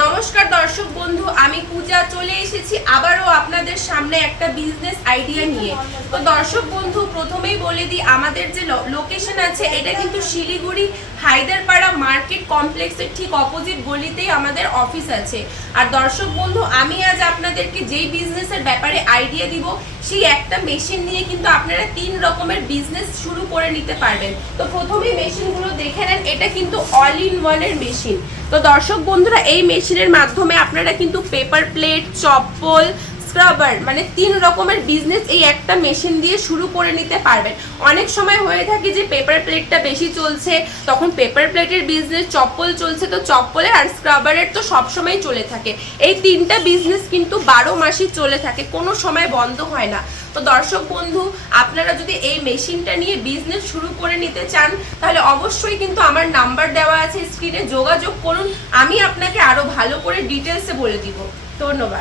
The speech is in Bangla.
নমস্কার দর্শক বন্ধু, আমি পূজা চলে এসেছি আবারও আপনাদের সামনে একটা বিজনেস আইডিয়া নিয়ে। তো দর্শক বন্ধু, প্রথমেই বলে দিই, আমাদের যে লোকেশন আছে এটা কিন্তু শিলিগুড়ি হায়দারপাড়া মার্কেট কমপ্লেক্সের ঠিক অপোজিট গলিতেই আমাদের অফিস আছে। আর দর্শক বন্ধু, আমি আজ আপনাদেরকে যেই বিজনেসের ব্যাপারে আইডিয়া দিব সেই একটা মেশিন নিয়ে কিন্তু আপনারা 3 রকমের বিজনেস শুরু করে নিতে পারবেন। তো প্রথমেই মেশিনগুলো দেখে নেন, এটা কিন্তু অল ইন ওয়ানের মেশিন। তো দর্শক বন্ধুরা, এই মেশিনের মাধ্যমে আপনারা কিন্তু পেপার প্লেট, চপ্পল, স্ক্রাবার মানে 3 রকমের বিজনেস এই একটা মেশিন দিয়ে শুরু করে নিতে পারবেন। অনেক সময় হয়ে থাকে যে পেপার প্লেটটা বেশি চলছে, তখন পেপার প্লেটের বিজনেস, চপ্পল চলছে তো চপ্পলের, আর স্ক্রাবারের তো সবসময় চলে থাকে। এই 3টা বিজনেস কিন্তু 12 মাসই চলে থাকে, কোনো সময় বন্ধ হয় না। তো দর্শক বন্ধু, আপনারা যদি এই মেশিনটা নিয়ে বিজনেস শুরু করে নিতে চান তাহলে অবশ্যই কিন্তু আমার নাম্বার দেওয়া আছে স্ক্রিনে, যোগাযোগ করুন। আমি আপনাকে আরো ভালো করে ডিটেলসে বলে দিব। ধন্যবাদ।